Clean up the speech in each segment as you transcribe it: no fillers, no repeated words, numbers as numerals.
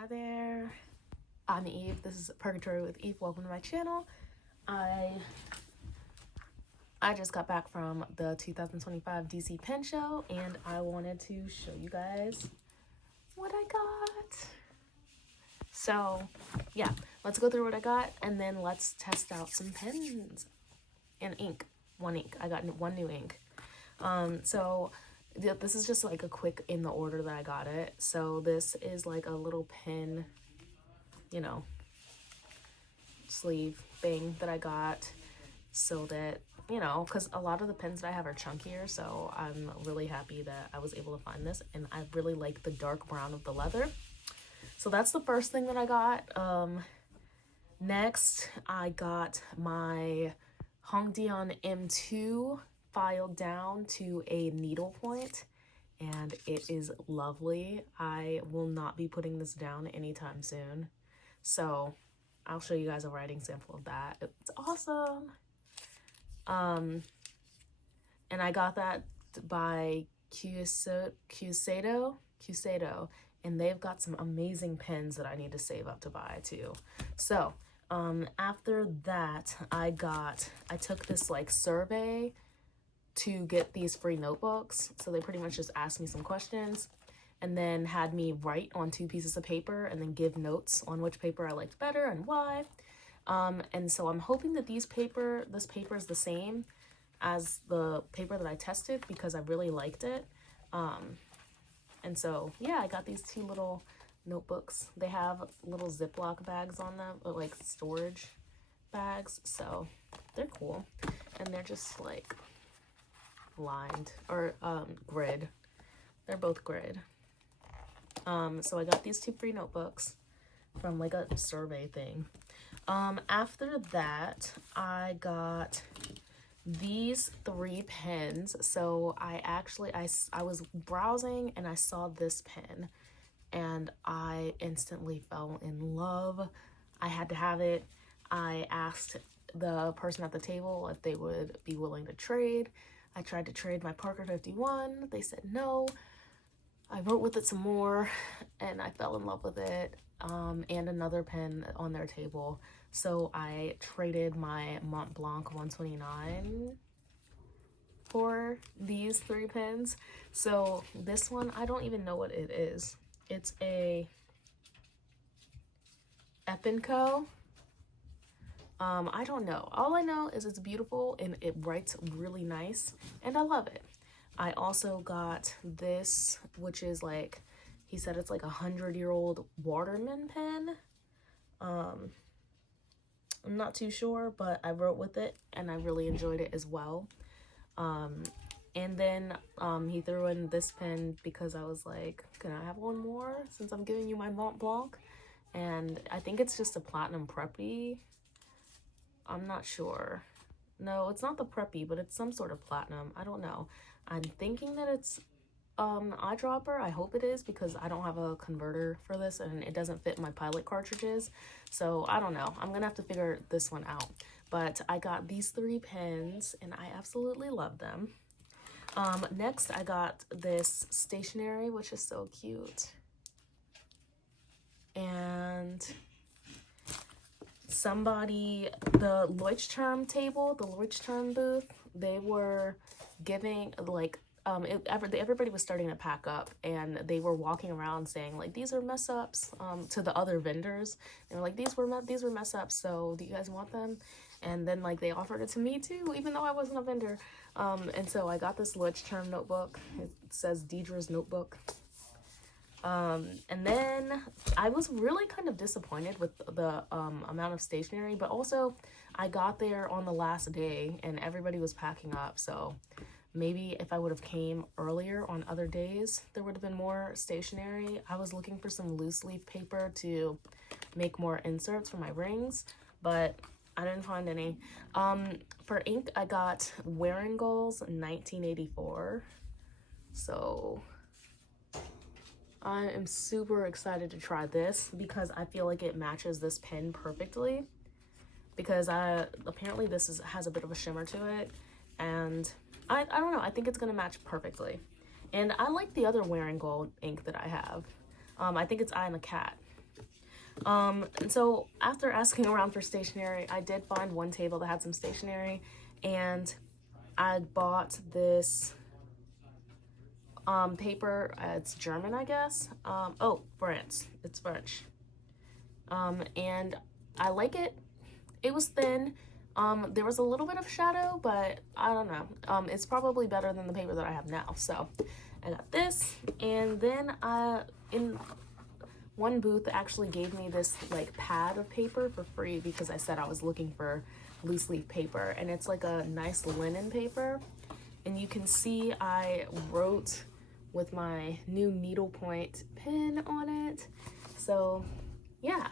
Hi there, I'm Eve. This is Purgatory with Eve. Welcome to my channel. I just got back from the 2025 DC Pen Show and I wanted to show you guys what I got. So yeah, let's go through what I got and then let's test out some pens and ink. One ink. I got one new ink. So this is just like a quick in the order that I got it. So this is like a little pen, you know, sleeve thing that I got so that, you know, because a lot of the pens that I have are chunkier, so I'm really happy that I was able to find this, and I really like the dark brown of the leather. So that's the first thing that I got. Next, I got my Hongdian M2 filed down to a needlepoint, and it is lovely. I will not be putting this down anytime soon, so I'll show you guys a writing sample of that. It's awesome. And I got that by Kyuseido, and they've got some amazing pens that I need to save up to buy too. So after that, I took this like survey to get these free notebooks. So they pretty much just asked me some questions and then had me write on 2 pieces of paper and then give notes on which paper I liked better and why. And so I'm hoping that this paper is the same as the paper that I tested because I really liked it. And so yeah, I got these 2 little notebooks. They have little Ziploc bags on them, or like storage bags, so they're cool. And they're just like lined or grid. They're both grid. So I got these 2 free notebooks from like a survey thing. After that, I got these 3 pens. So I was browsing and I saw this pen and I instantly fell in love. I had to have it. I asked the person at the table if they would be willing to trade. I tried to trade my Parker 51. They said no. I wrote with it some more and I fell in love with it, and another pen on their table. So I traded my Mont Blanc 129 for these 3 pens. So this one, I don't even know what it is. It's a Epinco. I don't know. All I know is it's beautiful and it writes really nice and I love it. I also got this, which is like, he said it's like 100-year-old Waterman pen. I'm not too sure, but I wrote with it and I really enjoyed it as well. And then he threw in this pen because I was like, can I have one more since I'm giving you my Mont Blanc? And I think it's just a platinum preppy. I'm not sure. No, it's not the preppy, but it's some sort of platinum. I don't know. I'm thinking that it's eyedropper. I hope it is because I don't have a converter for this and it doesn't fit my Pilot cartridges. So I don't know. I'm gonna have to figure this one out. But I got these 3 pens and I absolutely love them. Next I got this stationery, which is so cute. And the Leuchtturm table, the Leuchtturm booth, they were giving like everybody was starting to pack up and they were walking around saying like, these are mess ups to the other vendors. They were like, these were mess ups, so do you guys want them? And then like they offered it to me too, even though I wasn't a vendor. And so I got this Leuchtturm notebook. It says Deidre's notebook. And then I was really kind of disappointed with the amount of stationery, but also I got there on the last day and everybody was packing up, so maybe if I would have came earlier on other days there would have been more stationery. I was looking for some loose leaf paper to make more inserts for my rings, but I didn't find any. For ink I got Waringall's 1984, so I am super excited to try this because I feel like it matches this pen perfectly, because apparently this has a bit of a shimmer to it, and I don't know, I think it's gonna match perfectly. And I like the other Waringall ink that I have. I think it's Eye and the Cat. And so after asking around for stationery, I did find one table that had some stationery, and I bought this paper. It's German, I guess. Oh, France. It's French. And I like it. It was thin. There was a little bit of shadow, but I don't know. It's probably better than the paper that I have now. So I got this, and then in one booth actually gave me this like pad of paper for free because I said I was looking for loose leaf paper, and it's like a nice linen paper, and you can see I wrote with my new needlepoint pen on it. So yeah,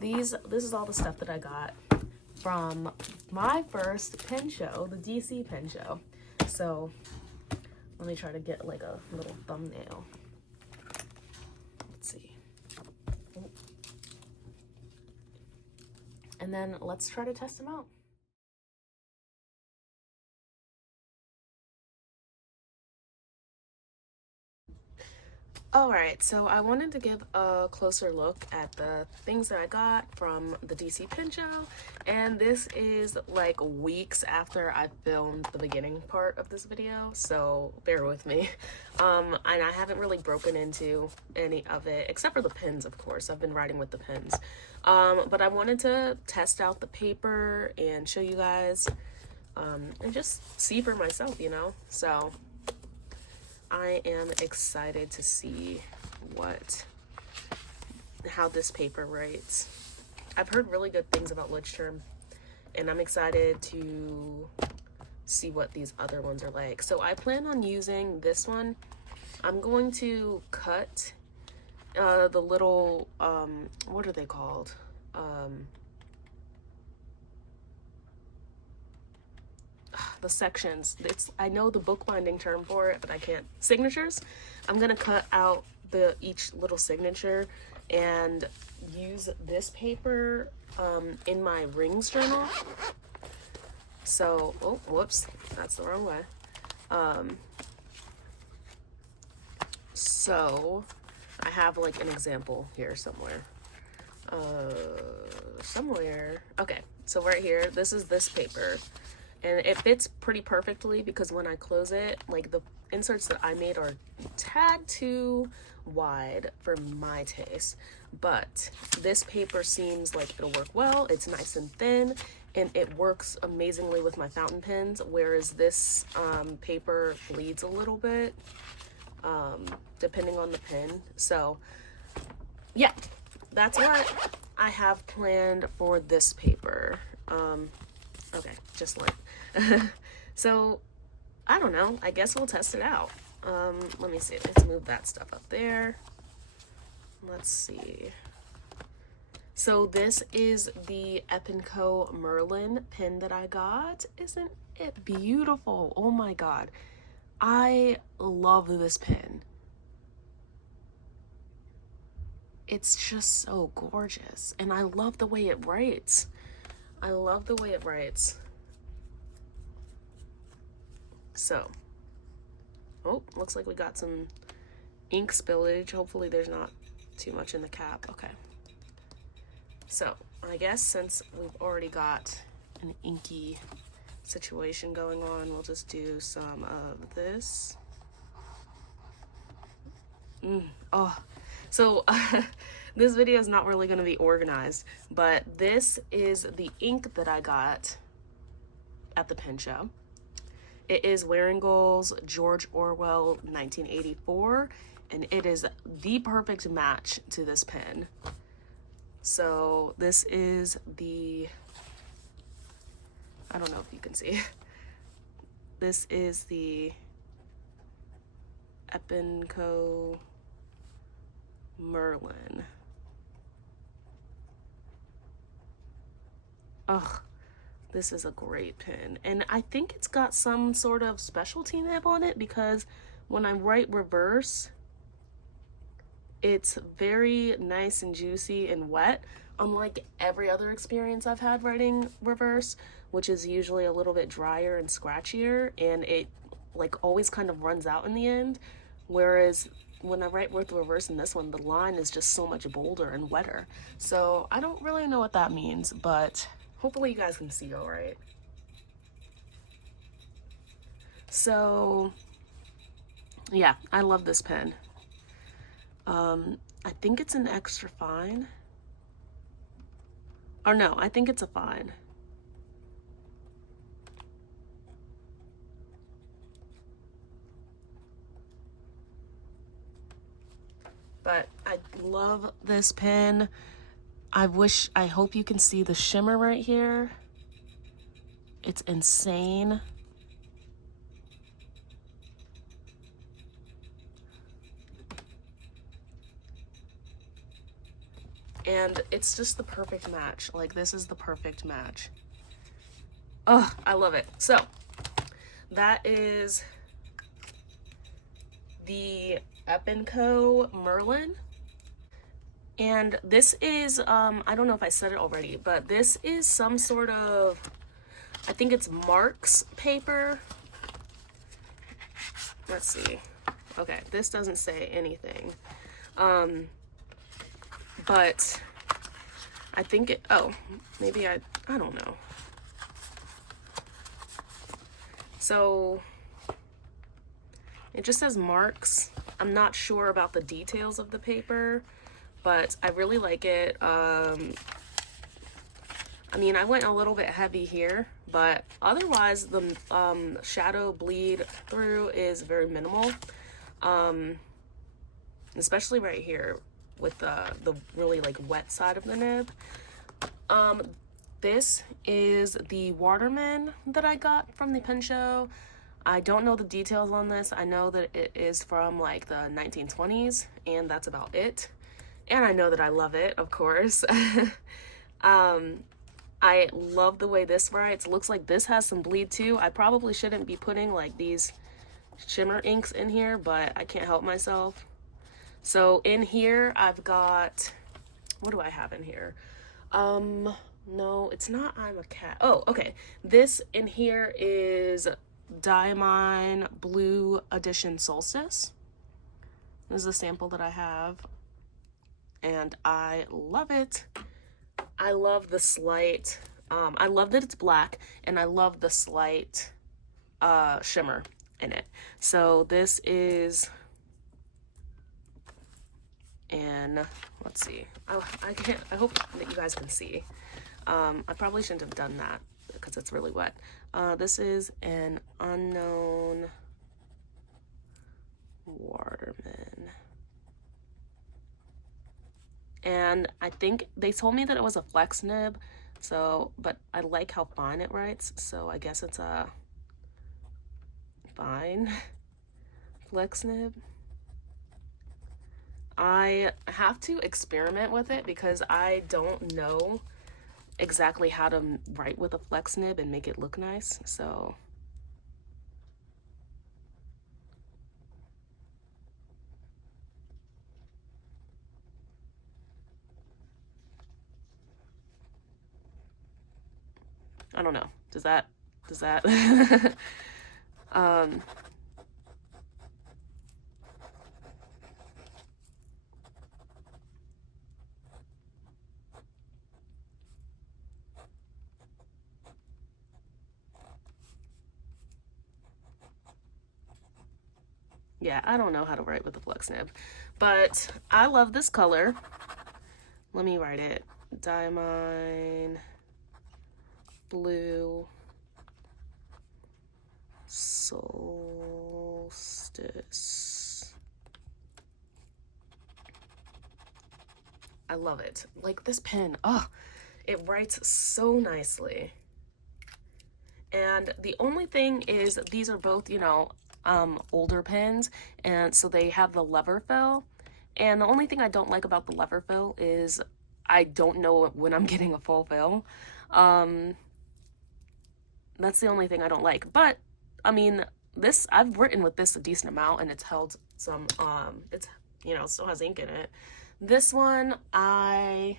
this is all the stuff that I got from my first pen show, the DC pen show. So let me try to get like a little thumbnail. Let's see. And then let's try to test them out. Alright, so I wanted to give a closer look at the things that I got from the DC Pen Show, and this is like weeks after I filmed the beginning part of this video, so bear with me. And I haven't really broken into any of it, except for the pins, of course. I've been writing with the pins. But I wanted to test out the paper and show you guys, and just see for myself, you know? So I am excited to see how this paper writes. I've heard really good things about Lichterm, and I'm excited to see what these other ones are like. So I plan on using this one. I'm going to cut the little, what are they called? The sections. I know the bookbinding term for it, but I can't. Signatures. I'm gonna cut out each little signature and use this paper in my rings journal. So, oh, whoops, that's the wrong way. So I have like an example here somewhere. Okay, so right here, this is this paper. And it fits pretty perfectly because when I close it, like the inserts that I made are a tad too wide for my taste. But this paper seems like it'll work well. It's nice and thin, and it works amazingly with my fountain pens, whereas this paper bleeds a little bit, depending on the pen. So yeah, that's what I have planned for this paper. Okay, just like so I don't know, I guess we'll test it out. Let me see, let's move that stuff up there. Let's see. So this is the Epinco Merlin pen that I got. Isn't it beautiful? Oh my god, I love this pen. It's just so gorgeous, and I love the way it writes. I love the way it writes. So, oh, looks like we got some ink spillage. Hopefully there's not too much in the cap. Okay. So, I guess since we've already got an inky situation going on, we'll just do some of this. Oh, so this video is not really going to be organized, but this is the ink that I got at the pen show. It is Waringall's George Orwell 1984, and it is the perfect match to this pen. So this is I don't know if you can see. This is the Epinco Merlin. Ugh, this is a great pen. And I think it's got some sort of specialty nib on it because when I write reverse, it's very nice and juicy and wet, unlike every other experience I've had writing reverse, which is usually a little bit drier and scratchier, and it like always kind of runs out in the end. Whereas when I write with reverse in this one, the line is just so much bolder and wetter. So I don't really know what that means, but hopefully you guys can see all right. So yeah, I love this pen. I think it's an extra fine. Or no, I think it's a fine. But I love this pen. I hope you can see the shimmer right here. It's insane. And it's just the perfect match. Like, this is the perfect match. Oh, I love it. So that is the Epinco Merlin. And this is, I don't know if I said it already, but this is some sort of, I think it's Mark's paper. Let's see. Okay, this doesn't say anything. But I think it, oh, maybe I don't know. So it just says Mark's. I'm not sure about the details of the paper, but I really like it. I mean, I went a little bit heavy here, but otherwise the shadow bleed through is very minimal, especially right here with the really like wet side of the nib. This is the Waterman that I got from the pen show. I don't know the details on this. I know that it is from like the 1920s, and that's about it. And I know that I love it, of course. I love the way this writes. Looks like this has some bleed too. I probably shouldn't be putting like these shimmer inks in here, but I can't help myself. So in here, I've got, what do I have in here? No, it's not I'm a Cat. Oh, okay. This in here is Diamine Blue Edition Solstice. This is a sample that I have, and I love it. I love the slight, I love that it's black, and I love the slight shimmer in it. So this is, and let's see, I hope that you guys can see. I probably shouldn't have done that because it's really wet. This is an Unknown Waterman. And I think they told me that it was a flex nib, so, but I like how fine it writes, so I guess it's a fine flex nib. I have to experiment with it because I don't know exactly how to write with a flex nib and make it look nice, so I don't know. Does that yeah, I don't know how to write with a flex nib, but I love this color. Let me write it. Diamine Blue Solstice. I love it. Like this pen, oh, it writes so nicely. And the only thing is these are both, you know, older pens, and so they have the lever fill. And the only thing I don't like about the lever fill is I don't know when I'm getting a full fill. That's the only thing I don't like. But I mean, this, I've written with this a decent amount, and it's held some, it's, you know, still has ink in it. This one, I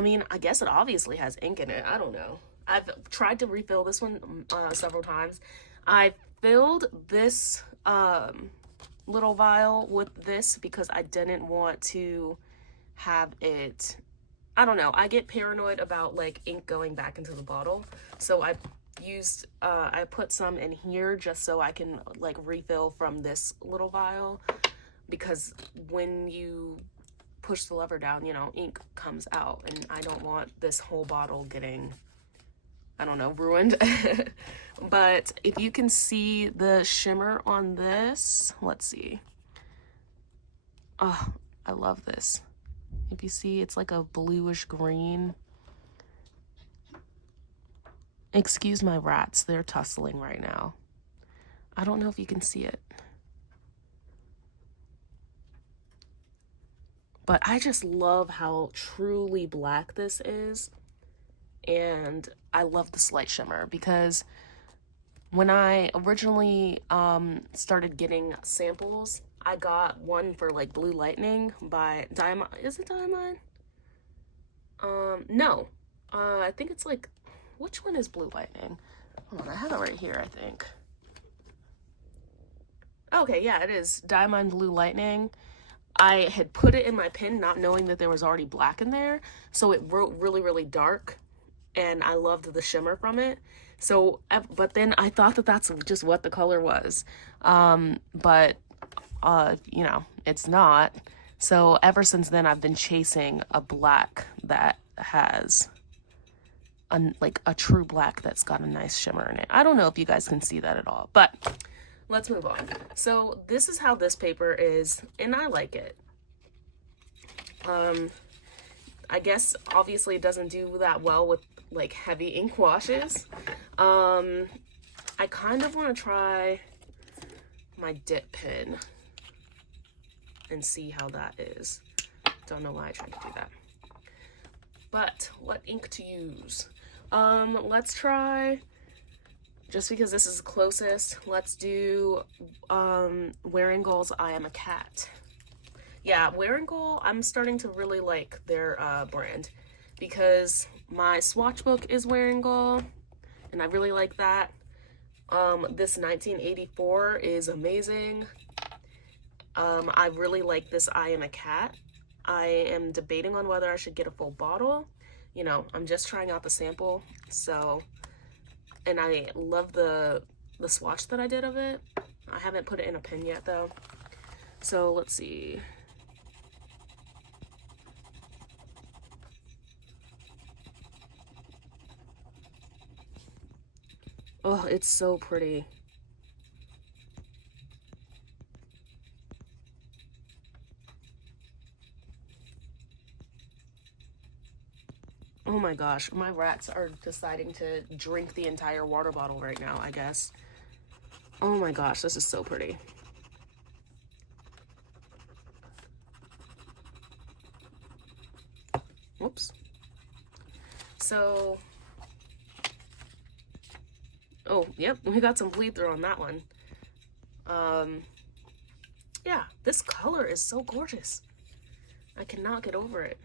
mean, I guess it obviously has ink in it. I don't know. I've tried to refill this one several times. I filled this little vial with this because I didn't want to have it, I don't know, I get paranoid about like ink going back into the bottle. So I put some in here just so I can like refill from this little vial, because when you push the lever down, you know, ink comes out, and I don't want this whole bottle getting, I don't know, ruined. But if you can see the shimmer on this, let's see. Oh, I love this. If you see, it's like a bluish green. Excuse my rats, they're tussling right now. I don't know if you can see it. But I just love how truly black this is. And I love the slight shimmer, because when I originally started getting samples, I got one for like Blue Lightning by Diamond. Is it Diamond? No. I think it's like, which one is Blue Lightning? Hold on, I have it right here, I think. Okay, yeah, it is Diamond Blue Lightning. I had put it in my pen not knowing that there was already black in there, so it wrote really, really dark, and I loved the shimmer from it. So, but then I thought that that's just what the color was, but you know, it's not. So ever since then, I've been chasing a black that has like a true black that's got a nice shimmer in it. I don't know if you guys can see that at all, but let's move on. So this is how this paper is, and I like it. I guess obviously it doesn't do that well with like heavy ink washes. I kind of want to try my dip pen and see how that is. Don't know why I tried to do that. But what ink to use? Let's try, just because this is the closest, let's do Waringall's I Am a Cat. Yeah, Waringall, I'm starting to really like their brand, because my swatch book is Waringall, and I really like that. This 1984 is amazing. I really like this I Am a Cat. I am debating on whether I should get a full bottle. You know, I'm just trying out the sample, so, and I love the swatch that I did of it. I haven't put it in a pen yet though. So let's see. Oh, it's so pretty. Oh my gosh, my rats are deciding to drink the entire water bottle right now, I guess. Oh my gosh, this is so pretty. Whoops. So, oh, yep, we got some bleed through on that one. Yeah, this color is so gorgeous. I cannot get over it.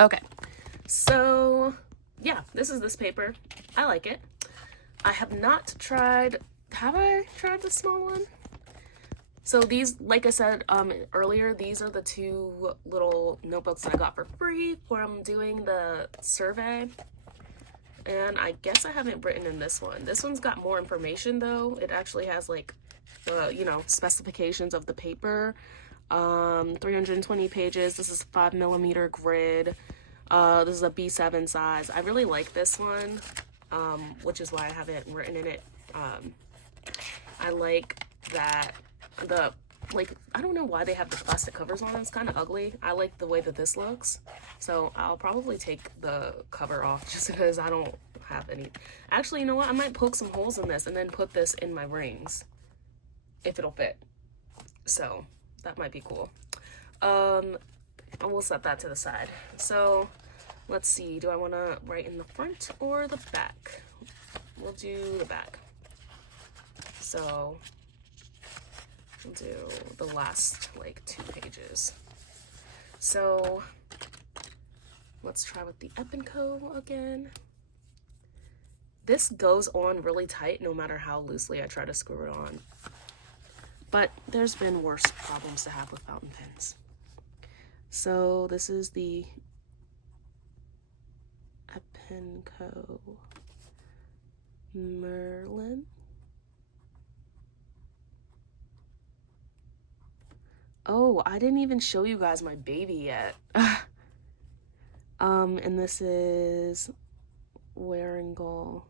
Okay, so yeah, this is this paper. I like it. I have not tried, have I tried the small one? So these, like I said earlier, these are the two little notebooks that I got for free from doing the survey. And I guess I haven't written in this one. This one's got more information though. It actually has like the, you know, specifications of the paper. 320 pages. This is 5mm grid. This is a B7 size. I really like this one, which is why I haven't written in it. I like that I don't know why they have the plastic covers on it. It's kind of ugly. I like the way that this looks. So I'll probably take the cover off just because I don't have any. Actually, you know what? I might poke some holes in this and then put this in my rings if it'll fit. So that might be cool. I will set that to the side. So let's see. Do I want to write in the front or the back? We'll do the back. So we'll do the last like 2 pages. So let's try with the Epinco again. This goes on really tight no matter how loosely I try to screw it on. But there's been worse problems to have with fountain pens. So this is the Epinco Merlin. Oh, I didn't even show you guys my baby yet. And this is Waringal.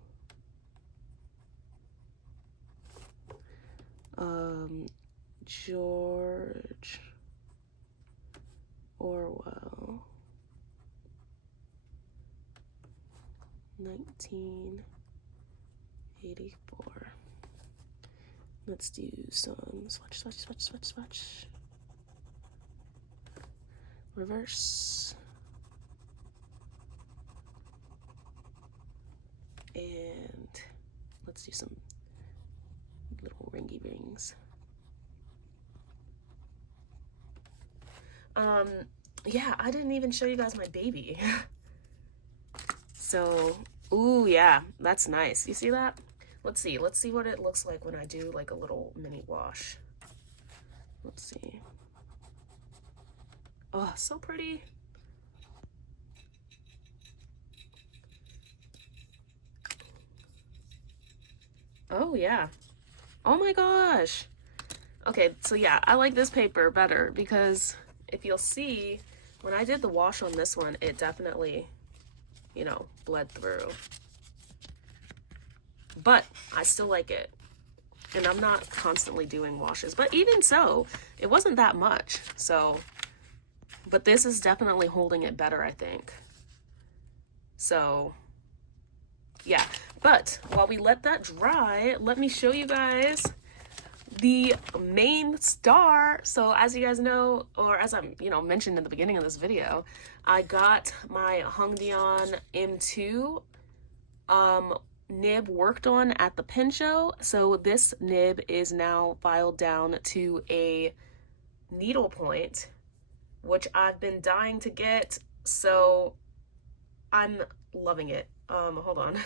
George Orwell, 1984. Let's do some swatch, swatch, swatch, swatch, swatch. Reverse. And let's do some little ringy rings. Yeah, I didn't even show you guys my baby. So, ooh, yeah, that's nice. You see that? Let's see what it looks like when I do like a little mini wash. Let's see. Oh, so pretty. Oh, yeah. Oh my gosh. Okay, so yeah, I like this paper better because if you'll see, when I did the wash on this one, it definitely, you know, bled through. But I still like it. And I'm not constantly doing washes. But even so, it wasn't that much. So, but this is definitely holding it better, I think. So, yeah. But while we let that dry, let me show you guys the main star. So as you guys know, or as I'm, you know, mentioned in the beginning of this video, I got my Hongdian M2 nib worked on at the pen show. So this nib is now filed down to a needlepoint, which I've been dying to get. So I'm loving it. Hold on.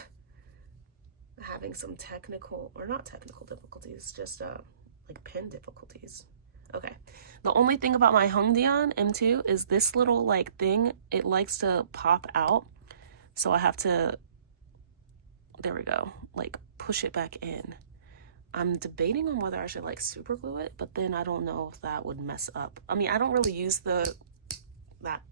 Having some technical, or not technical difficulties, just like pen difficulties. Okay. The only thing about my Hongdian M2 is this little like thing, it likes to pop out. So I have to, there we go, like push it back in. I'm debating on whether I should like super glue it, but then I don't know if that would mess up. I mean, I don't really use that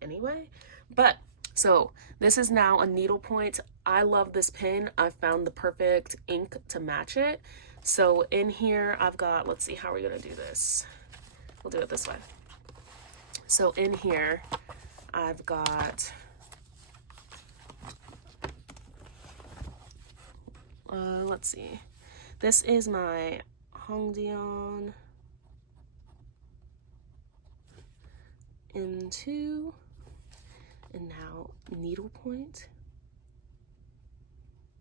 anyway, but so this is now a needlepoint. I love this pen. I found the perfect ink to match it. So in here I've got, let's see, how are we gonna do this? We'll do it this way. So in here I've got let's see, this is my Hongdian M2, and now needlepoint.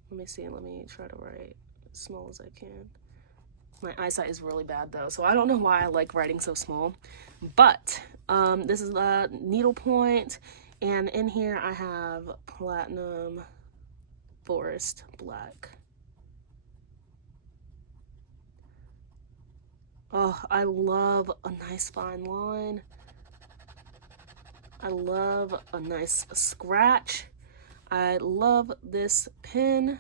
Let me see, let me try to write as small as I can. My eyesight is really bad though, so I don't know why I like writing so small. But this is the needlepoint, and in here I have Platinum Forest Black. Oh, I love a nice fine line. I love a nice scratch. I love this pen.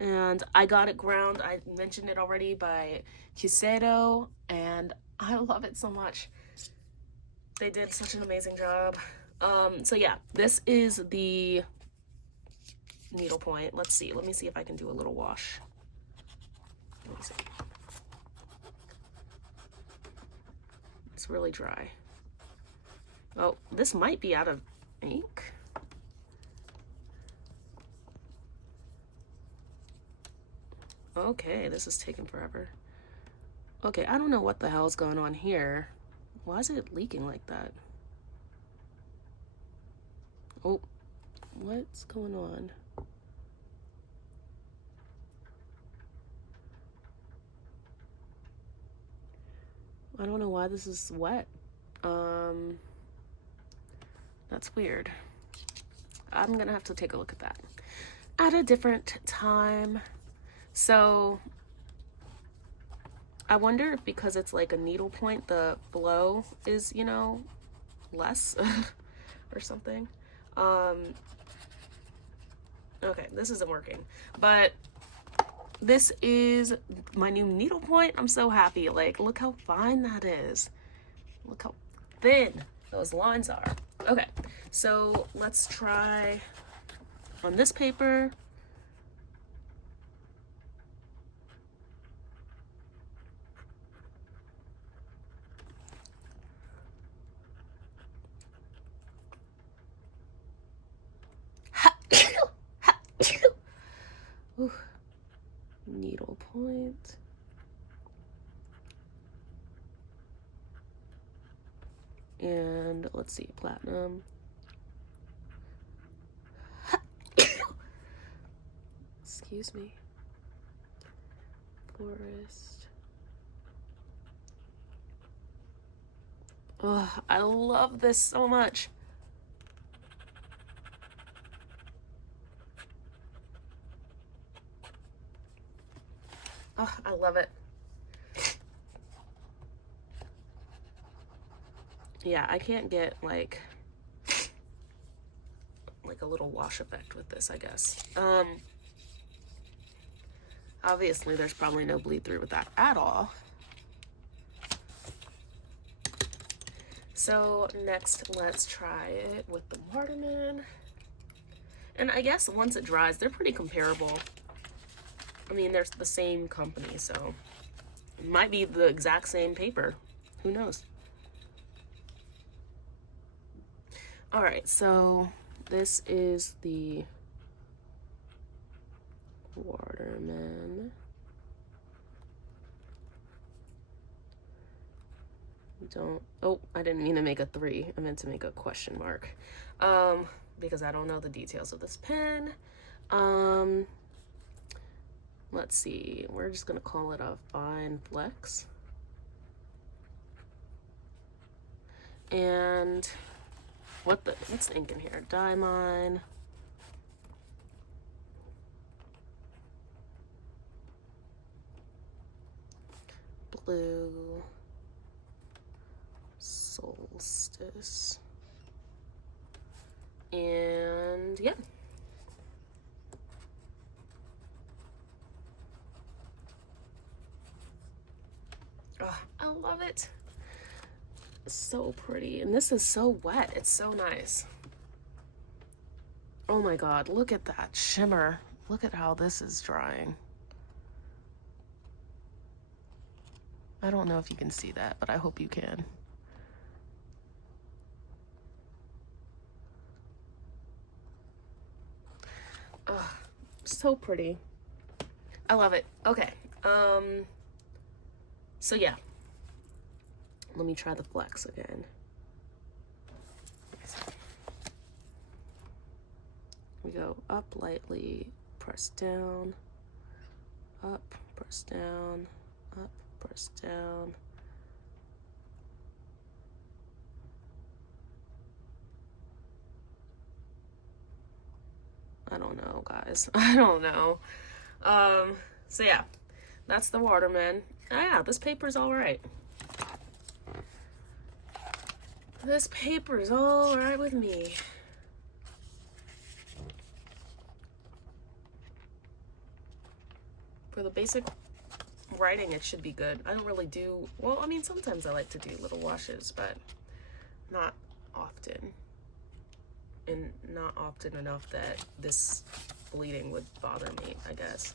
And I got it ground, I mentioned it already, by Kyuseido, and I love it so much. They did such an amazing job. So yeah, this is the needlepoint. Let's see, let me see if I can do a little wash. Let me see. It's really dry. Oh, this might be out of ink. Okay, this is taking forever. Okay, I don't know what the hell's going on here. Why is it leaking like that? Oh, what's going on? I don't know why this is wet. That's weird. I'm gonna have to take a look at that at a different time. So I wonder if because it's like a needlepoint, the blow is, you know, less or something. Okay, this isn't working, but this is my new needlepoint. I'm so happy. Like, look how fine that is. Look how thin those lines are. Okay, so let's try on this paper. Ooh. Needle point. And let's see, platinum. Excuse me. Forest. Oh, I love this so much. Oh, I love it. Yeah, I can't get like a little wash effect with this, I guess. Obviously there's probably no bleed through with that at all. So next, let's try it with the Waterman. And I guess once it dries, they're pretty comparable. I mean, they're the same company, so it might be the exact same paper. Who knows? All right, so this is the Waterman. Oh, I didn't mean to make a 3. I meant to make a question mark. Because I don't know the details of this pen. Let's see. We're just gonna call it a fine flex. And what's the ink in here? Diamine. Blue. Solstice. And yeah. Oh, I love it. So pretty. And this is so wet. It's so nice. Oh my god, look at that shimmer. Look at how this is drying. I don't know if you can see that, but I hope you can. Oh, so pretty. I love it. Okay. So yeah. Let me try the flex again. We go up lightly, press down, up, press down, up, press down. I don't know, guys. I don't know. So yeah, that's the Waterman. Oh, yeah, this paper's all right. This paper's all right with me. For the basic writing, it should be good. I don't really do, well, I mean, sometimes I like to do little washes, but not often. And not often enough that this bleeding would bother me, I guess.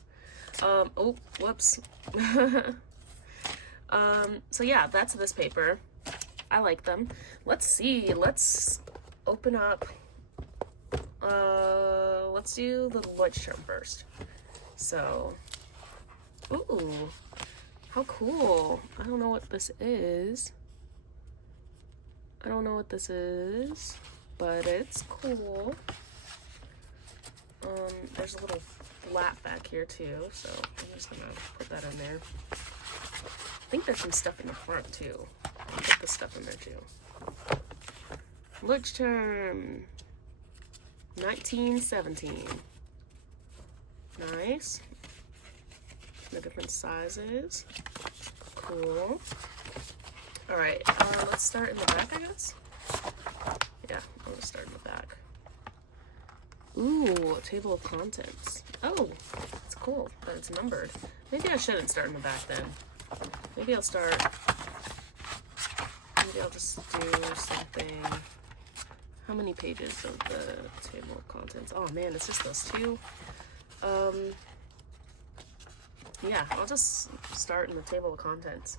Oh, whoops. So yeah, that's this paper. I like them. Let's see, let's open up, let's do the Leuchtturm first. So, ooh, how cool. I don't know what this is. I don't know what this is, but it's cool. There's a little flat back here too, so I'm just gonna put that in there. I think there's some stuff in the front too. I'll put this stuff in there too. Lurch term 1917. Nice. The different sizes. Cool. Alright, let's start in the back, I guess. Yeah, I'm gonna start in the back. Ooh, a table of contents. Oh, it's cool that it's numbered. Maybe I shouldn't start in the back then. Maybe I'll just do something. How many pages of the table of contents? Oh man, it's just those two. Yeah, I'll just start in the table of contents.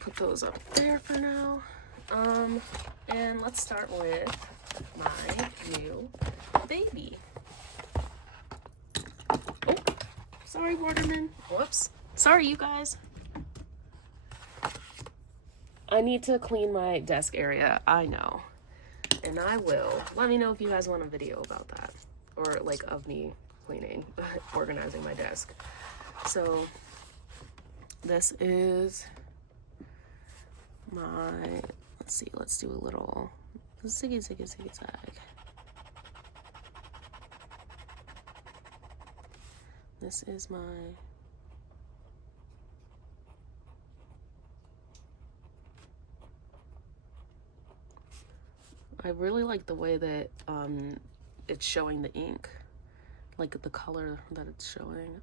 Put those up there for now. And let's start with my new baby. Oh, sorry, Waterman. Whoops. Sorry, you guys. I need to clean my desk area. I know. And I will. Let me know if you guys want a video about that. Or, like, of me cleaning, organizing my desk. So, this is my, let's see, let's do a little ziggy, ziggy, ziggy, zag. This is my, I really like the way that it's showing the ink, like the color that it's showing.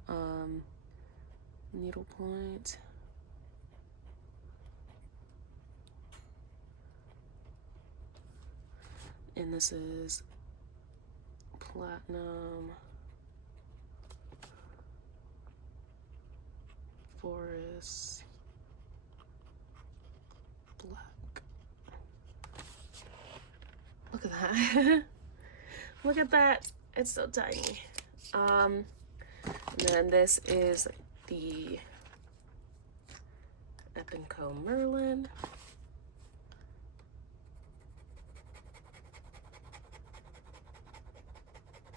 Needlepoint. And this is platinum, forest, black. Look at that. Look at that. It's so tiny. And then this is the Epinco Merlin.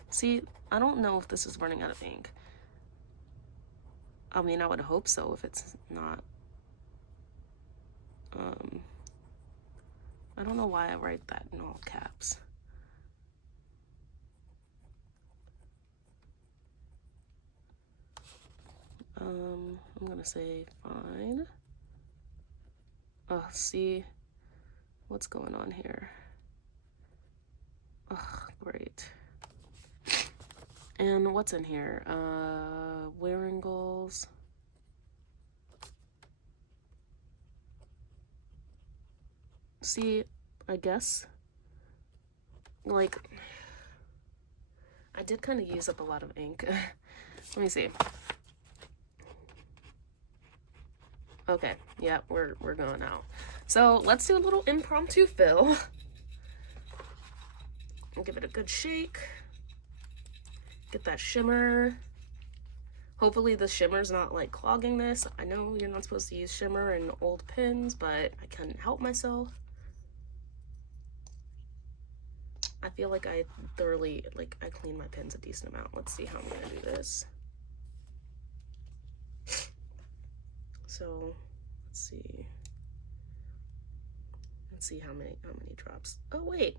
See, I don't know if this is running out of ink. I mean, I would hope so if it's not. I don't know why I write that in all caps. I'm gonna say fine. Oh, see what's going on here. Oh, great. And what's in here? Wearingles. See, I guess, like, I did kind of use up a lot of ink. Let me see. Okay, yeah, we're going out. So let's do a little impromptu fill. And give it a good shake. Get that shimmer. Hopefully the shimmer's not like clogging this. I know you're not supposed to use shimmer in old pens, but I couldn't help myself. I feel like I thoroughly, like, I clean my pens a decent amount. Let's see how I'm gonna do this. So, let's see. Let's see how many drops. Oh, wait.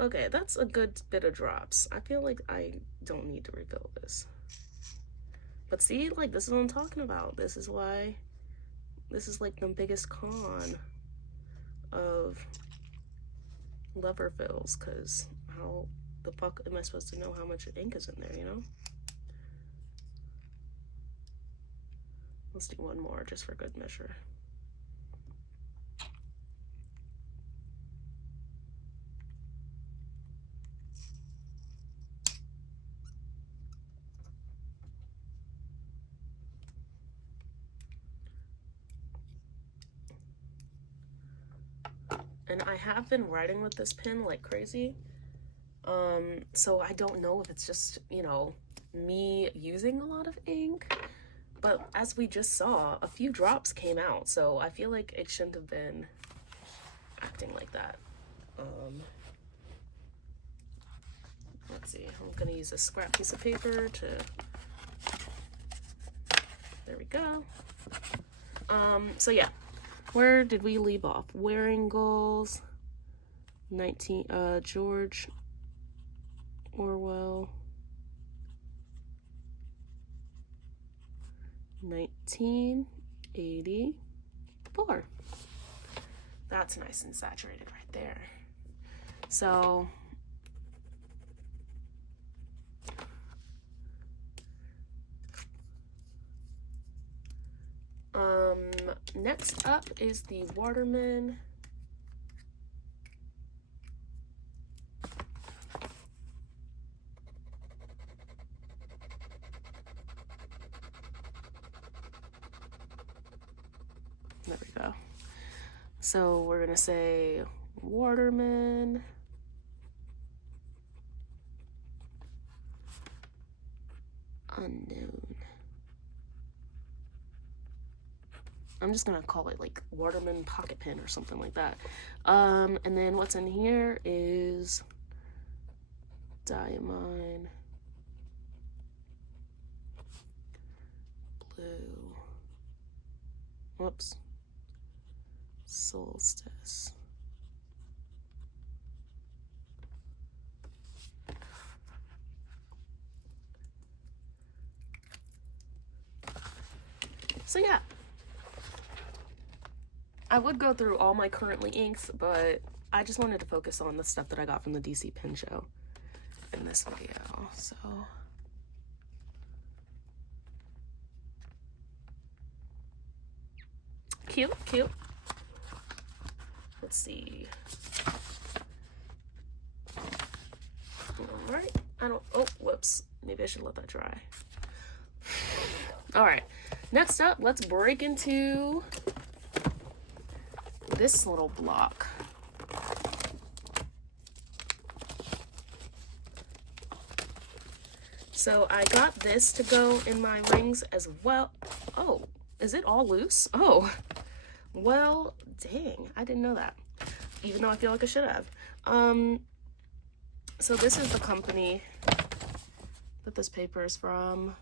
Okay, that's a good bit of drops. I feel like I don't need to refill this. But see, like, this is what I'm talking about. This is why, this is like the biggest con of lever fills, because how the fuck am I supposed to know how much ink is in there, you know? Let's do one more just for good measure. And I have been writing with this pen like crazy. So I don't know if it's just, you know, me using a lot of ink. But as we just saw, a few drops came out. So I feel like it shouldn't have been acting like that. let's see, I'm gonna use a scrap piece of paper to, there we go. So yeah, where did we leave off? Wearing goals, George Orwell, 1984. That's nice and saturated right there. So next up is the Waterman. There we go. So we're gonna say Waterman. Unknown. I'm just gonna call it like Waterman pocket pen or something like that. And then what's in here is Diamine, Blue, whoops, Solstice. So yeah, I would go through all my currently inks, but I just wanted to focus on the stuff that I got from the DC Pen Show in this video, so. Cute, cute. Let's see. All right, oh, whoops. Maybe I should let that dry. All right, next up, let's break into this little block. So I got this to go in my rings as well. Oh, is it all loose? Oh, well, dang, I didn't know that, even though I feel like I should have. So this is the company that this paper is from.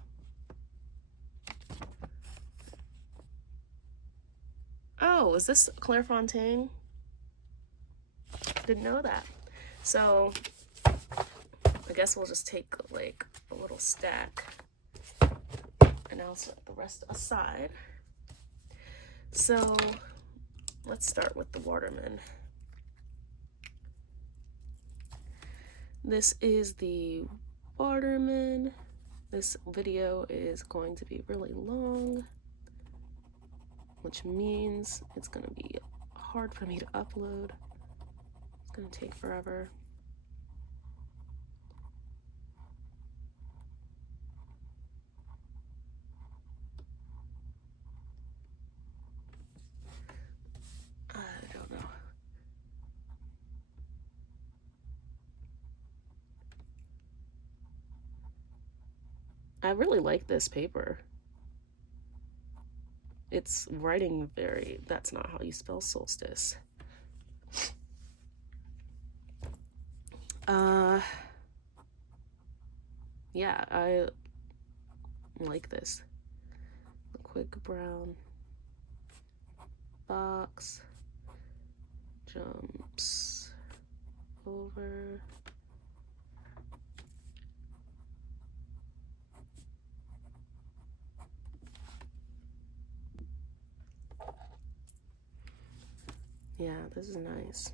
Oh, is this Clairefontaine? Didn't know that. So I guess we'll just take like a little stack and I'll set the rest aside. So let's start with the Waterman. This is the Waterman. This video is going to be really long, which means it's going to be hard for me to upload. It's going to take forever. I don't know. I really like this paper. It's writing very, that's not how you spell solstice. Yeah, I like this. The quick brown box jumps over. Yeah, this is nice.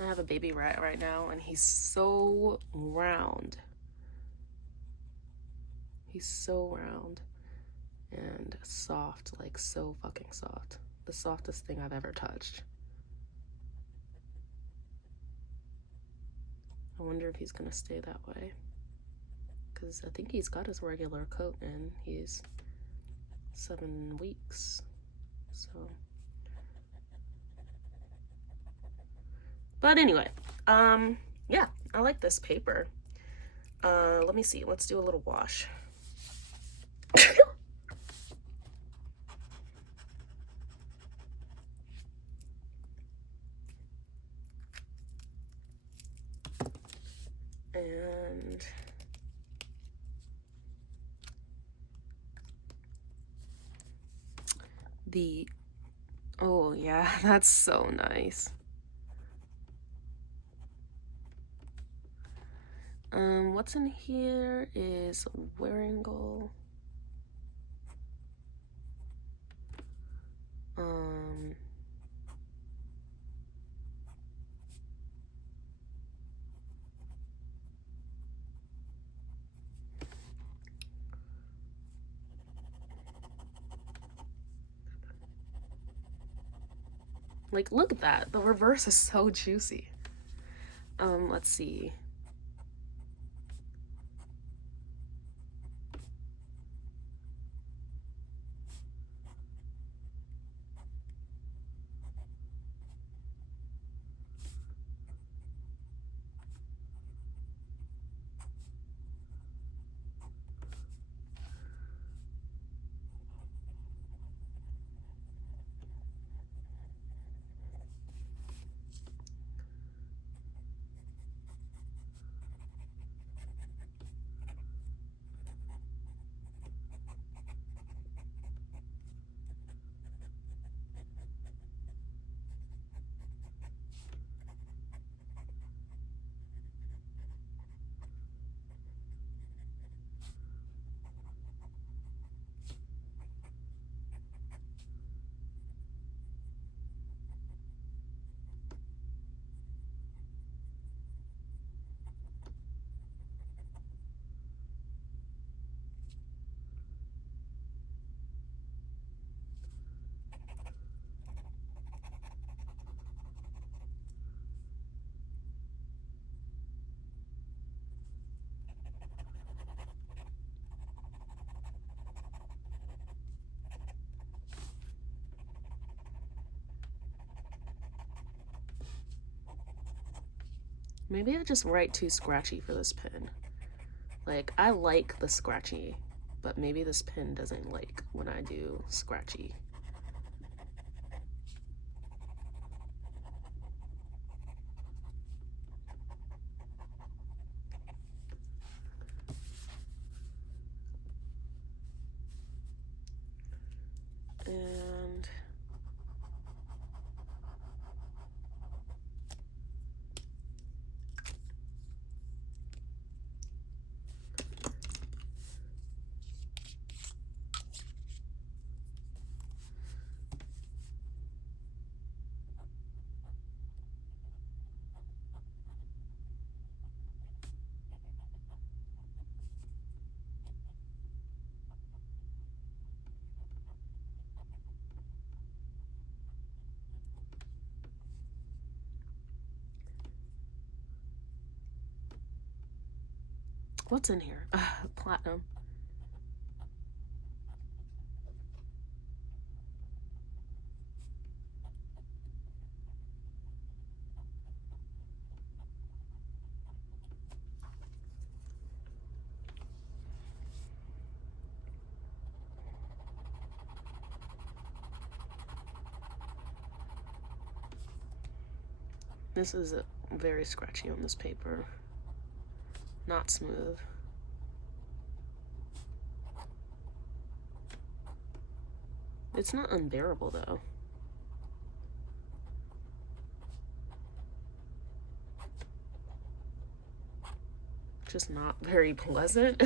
I have a baby rat right now and he's so round. He's so round and soft, like so fucking soft. The softest thing I've ever touched. I wonder if he's gonna stay that way. Because I think he's got his regular coat in. He's 7 weeks. So. But anyway, yeah, I like this paper. Let me see. Let's do a little wash. And oh yeah, that's so nice. What's in here is Waringle. Like, look at that. The reverse is so juicy. Let's see. Maybe I just write too scratchy for this pen. Like, I like the scratchy, but maybe this pen doesn't like when I do scratchy. And what's in here? Platinum. This is very scratchy on this paper. Not smooth. It's not unbearable though. Just not very pleasant.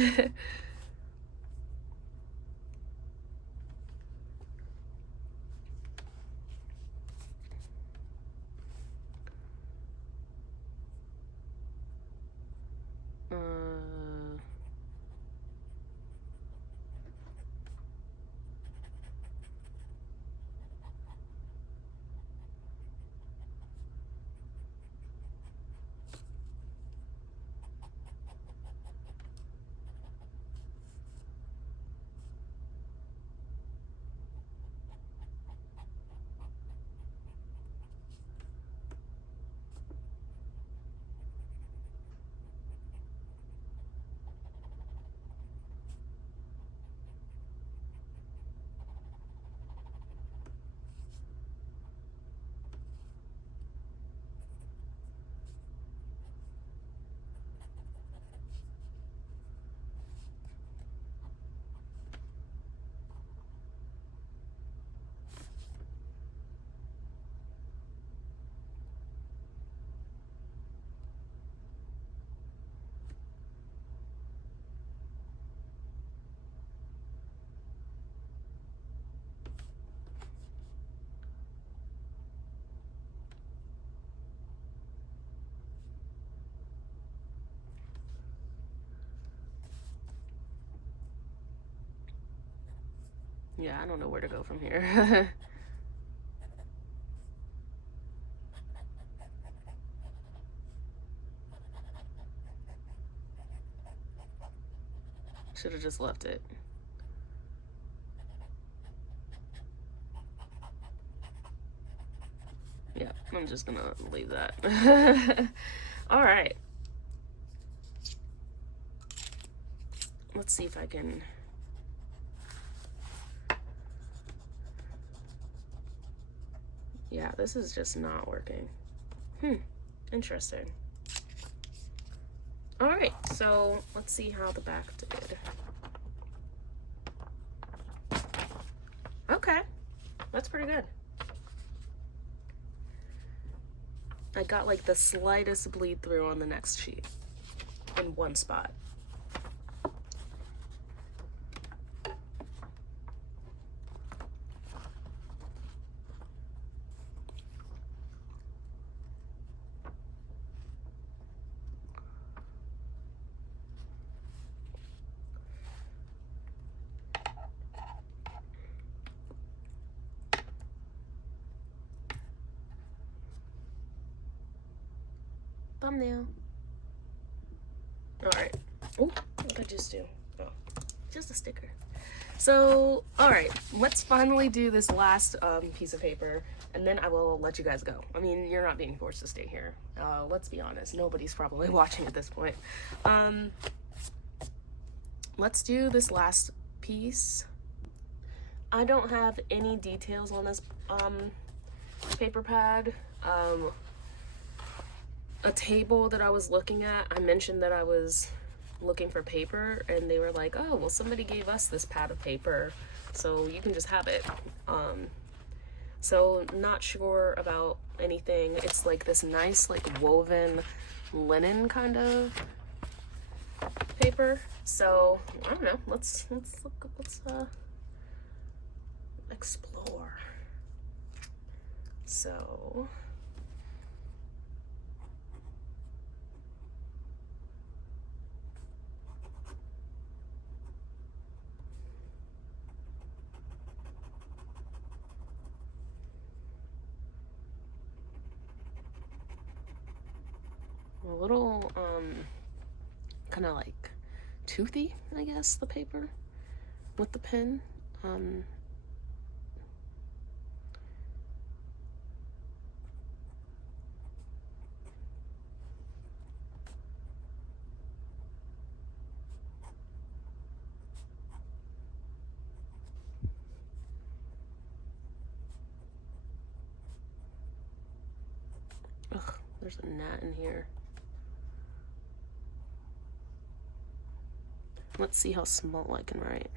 Yeah, I don't know where to go from here. Should have just left it. Yeah, I'm just gonna leave that. All right. Let's see if I can... Yeah, this is just not working. Interesting. All right, so let's see how the back did. Okay, that's pretty good. I got like the slightest bleed through on the next sheet in one spot. Thumbnail. All right. Oh, what did I just do? Oh, just a sticker. So, all right, let's finally do this last piece of paper, and then I will let you guys go. I mean, you're not being forced to stay here. Let's be honest. Nobody's probably watching at this point. Let's do this last piece. I don't have any details on this paper pad. A table that I was looking at, I mentioned that I was looking for paper, and they were like, oh, well, somebody gave us this pad of paper, so you can just have it. So not sure about anything. It's like this nice, like, woven linen kind of paper. So I don't know. Let's explore. So a little kind of like toothy, I guess, the paper with the pen. Ugh, there's a gnat in here. Let's see how small I can write.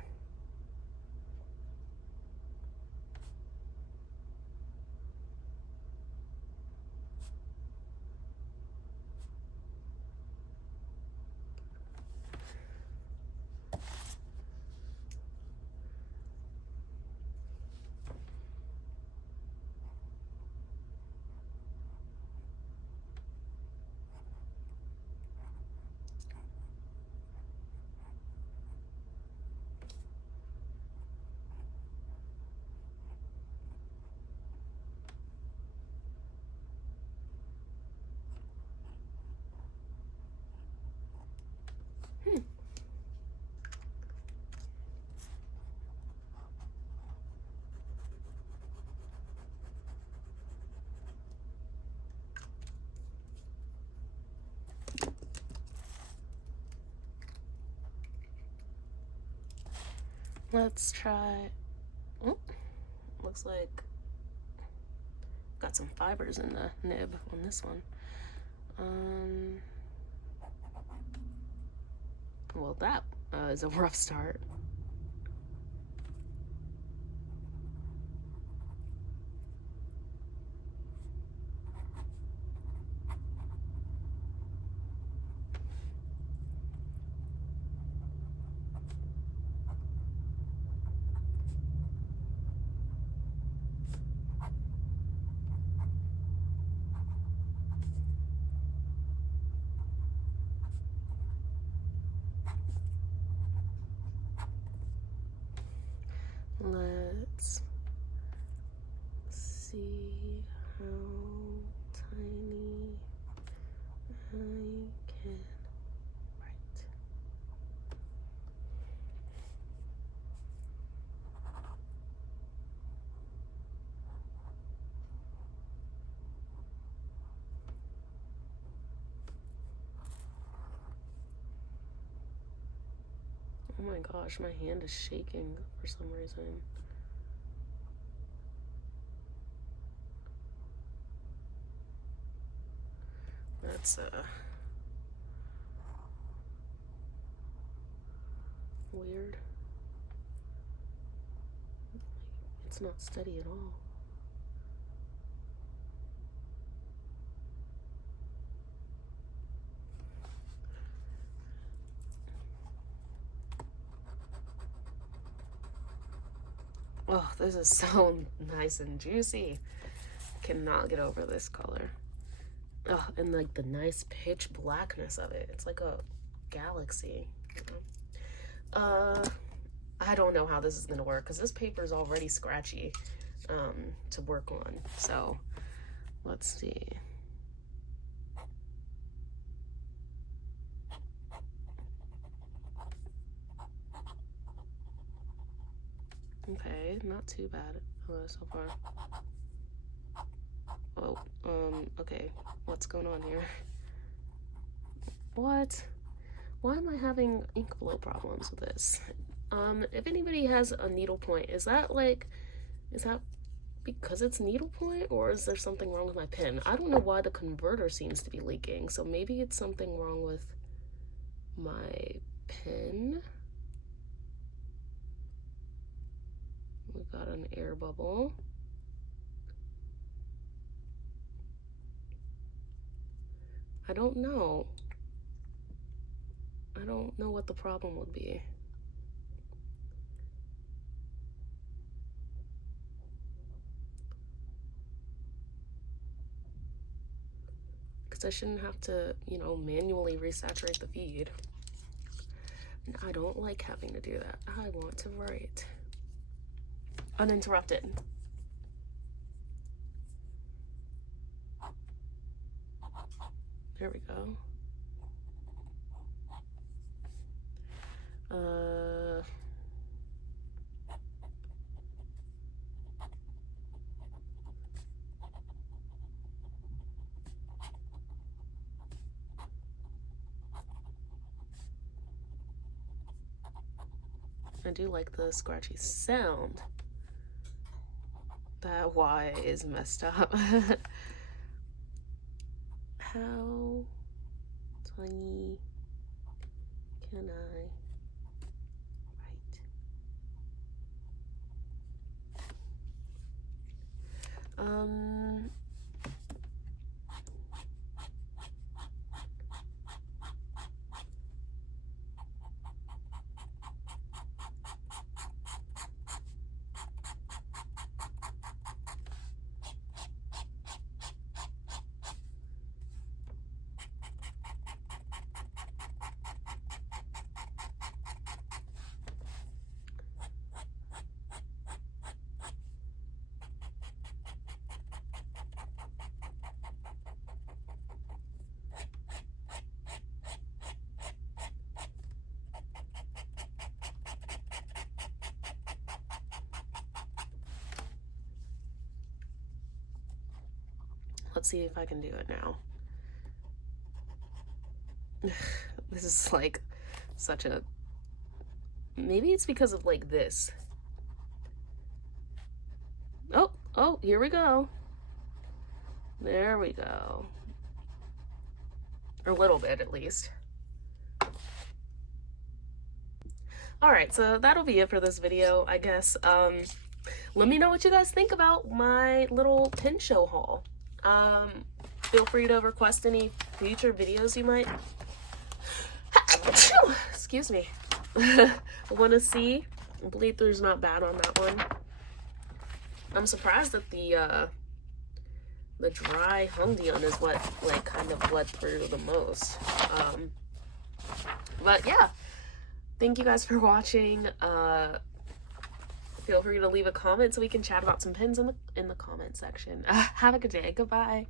Let's try. Oh, looks like got some fibers in the nib on this one. Well, that is a rough start. my gosh, my hand is shaking for some reason. That's weird. It's not steady at all. Oh, this is so nice and juicy. Cannot get over this color. Oh, and like the nice pitch blackness of it. It's like a galaxy. I don't know how this is gonna work because this paper is already scratchy to work on. So let's see. Okay, not too bad so far. Oh, okay. What's going on here? What? Why am I having ink flow problems with this? If anybody has a needlepoint, is that because it's needlepoint, or is there something wrong with my pen? I don't know why the converter seems to be leaking, so maybe it's something wrong with my pen. We've got an air bubble. I don't know. I don't know what the problem would be. Because I shouldn't have to, you know, manually resaturate the feed. And I don't like having to do that. I want to write uninterrupted. There we go. I do like the scratchy sound. That Y is messed up. How tiny can I write? Let's see if I can do it now. This is like such a... Maybe it's because of like this. Oh, here we go. There we go. Or a little bit at least. Alright, so that'll be it for this video, I guess. Let me know what you guys think about my little pen show haul. Feel free to request any future videos you might excuse me want to see. Bleed through's not bad on that one. I'm surprised that the dry Hongdion is what like kind of bled through the most. But yeah, thank you guys for watching. Feel free to leave a comment so we can chat about some pins in the comment section. Have a good day. Goodbye.